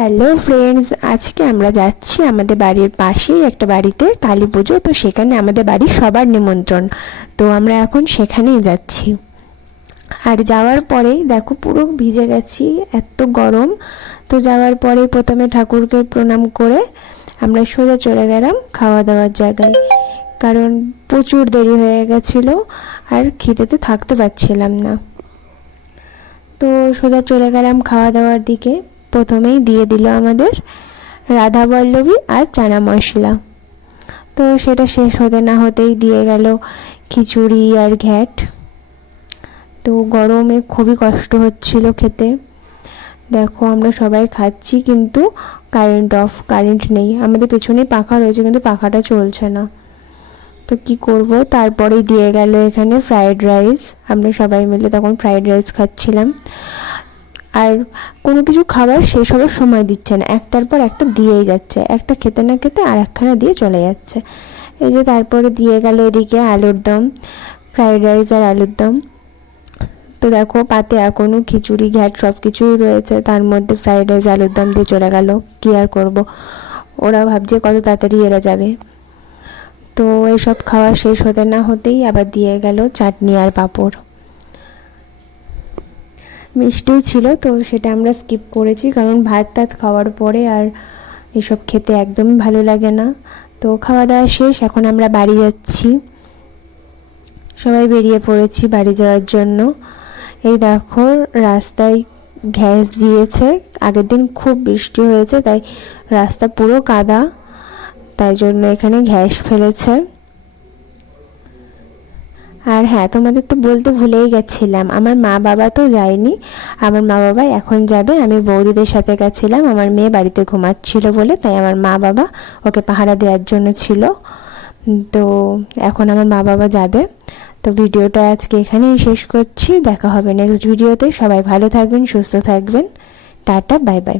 Hello friends, আজকে আমরা যাচ্ছি আমাদের বাড়ির পাশেই একটা বাড়িতে কালী পুজো। তো সেখানে আমাদের বাড়ির সবার নিমন্ত্রণ। তো আমরা এখন সেখানেই যাচ্ছি। আর যাওয়ার পরেই দেখো পুরো ভিজে গেছি, এত গরম। তো যাওয়ার পরে প্রথমে ঠাকুরকে প্রণাম করে আমরা সোজা চলে গেলাম খাওয়া দাওয়ার জায়গায়, কারণ প্রচুর দেরি হয়ে গেছিলো আর খিদেতে থাকতে পারছিলাম না। তো সোজা চলে গেলাম খাওয়া দাওয়ার দিকে। প্রথমেই দিয়ে দিল আমাদের রাধা বল্লভী আর চানা মশলা। তো সেটা শেষ হতে না হতেই দিয়ে গেল খিচুড়ি আর ঘ্যাট। তো গরমে খুবই কষ্ট হচ্ছিল খেতে। দেখো আমরা সবাই খাচ্ছি, কিন্তু কারেন্ট নেই। আমাদের পেছনেই পাখা রয়েছে, কিন্তু পাখাটা চলছে না। তো কি করব, তারপরেই দিয়ে গেল এখানে ফ্রাইড রাইস। আমরা সবাই মিলে তখন ফ্রাইড রাইস খাচ্ছিলাম। আর কোনো কিছু খাবার শেষ হওয়ার সময় দিচ্ছে না, একটার পর একটা দিয়েই যাচ্ছে, একটা খেতে না খেতে আর একখানা দিয়ে চলে যাচ্ছে। এই যে তারপরে দিয়ে গেল এদিকে আলুর দম, ফ্রাইড রাইস আর আলুর দম। তো দেখো পাতে এখনও খিচুড়ি ঘ্যাট সব কিছুই রয়েছে, তার মধ্যে ফ্রাইড রাইস আলুর দম দিয়ে চলে গেল। কী আর করবো, ওরা ভাবছে কত তাড়াতাড়ি এরা যাবে। তো এইসব খাওয়া শেষ হতে না হতেই আবার দিয়ে গেল চাটনি আর পাঁপড়। মিষ্টিও ছিল, তো সেটা আমরা স্কিপ করেছি, কারণ ভাত টাত খাওয়ার পরে আর এসব খেতে একদমই ভালো লাগে না। তো খাওয়া দাওয়া শেষ, এখন আমরা বাড়ি যাচ্ছি। সবাই বেরিয়ে পড়েছি বাড়ি যাওয়ার জন্য। এই দেখো রাস্তায় গ্যাস দিয়েছে, আগের দিন খুব বৃষ্টি হয়েছে তাই রাস্তা পুরো কাদা, তাই জন্য এখানে গ্যাস ফেলেছে। আর হ্যাঁ, তোমাদের তো বলতে ভুলেই গেছিলাম, আমার মা বাবা তো যায়নি, আমার মা বাবা এখন যাবে। আমি বৌদিদের সাথে গেছিলাম, আমার মেয়ে বাড়িতে ঘুমাচ্ছিল বলে, তাই আমার মা বাবা ওকে পাহারা দেওয়ার জন্য ছিল। তো এখন আমার মা বাবা যাবে। তো ভিডিওটা আজকে এখানেই শেষ করছি, দেখা হবে নেক্সট ভিডিওতে। সবাই ভালো থাকবেন, সুস্থ থাকবেন, টাটা, বাই বাই।